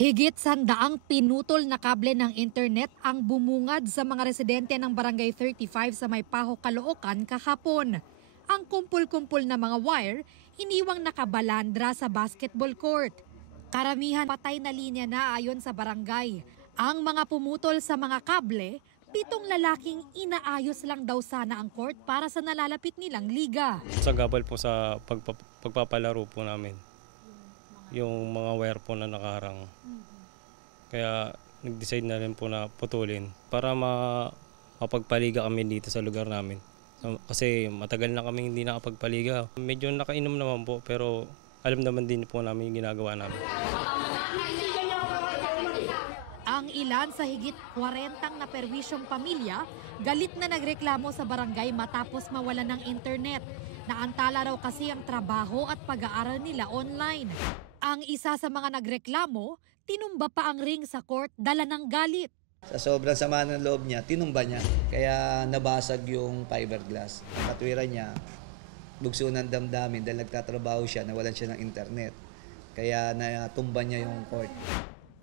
Higit sandaang pinutol na kable ng internet ang bumungad sa mga residente ng Barangay 35 sa Maypaho, Caloocan kahapon. Ang kumpul-kumpul na mga wire iniwang nakabalandra sa basketball court. Karamihan patay na linya na ayon sa barangay. Ang mga pumutol sa mga kable, 7 lalaking inaayos lang daw sana ang court para sa nalalapit nilang liga. Sagabal po sa pagpapalaro po namin. Yung mga wire po na nakaharang. Kaya nag-decide na rin po na putulin para mapagpaliga kami dito sa lugar namin. Kasi matagal na kami hindi nakapagpaliga. Medyo nakainom naman po pero alam naman din po namin yung ginagawa namin. Ang ilan sa higit 40 na perwisyong pamilya galit na nagreklamo sa barangay matapos mawalan ng internet. Naantala raw kasi ang trabaho at pag-aaral nila online. Ang isa sa mga nagreklamo, tinumba pa ang ring sa court dala ng galit. Sa sobrang sama ng loob niya, tinumba niya. Kaya nabasag yung fiberglass. Ang katwiran niya, bugso ng damdamin dahil nagtatrabaho siya, nawalan siya ng internet. Kaya natumba niya yung court.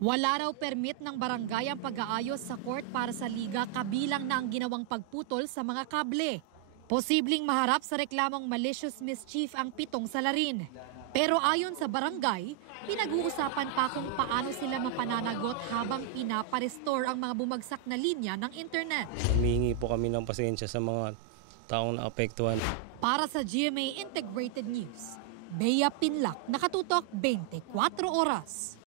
Wala raw permit ng barangay ang pag-aayos sa court para sa liga kabilang na ang ginawang pagputol sa mga kable. Posibleng maharap sa reklamong malicious mischief ang 7 salarin. Pero ayon sa barangay, pinag-uusapan pa kung paano sila mapananagot habang pinaparestore ang mga bumagsak na linya ng internet. Humihingi po kami ng pasensya sa mga taong naapektuhan. Para sa GMA Integrated News, Bea Pinlac, Nakatutok 24 Oras.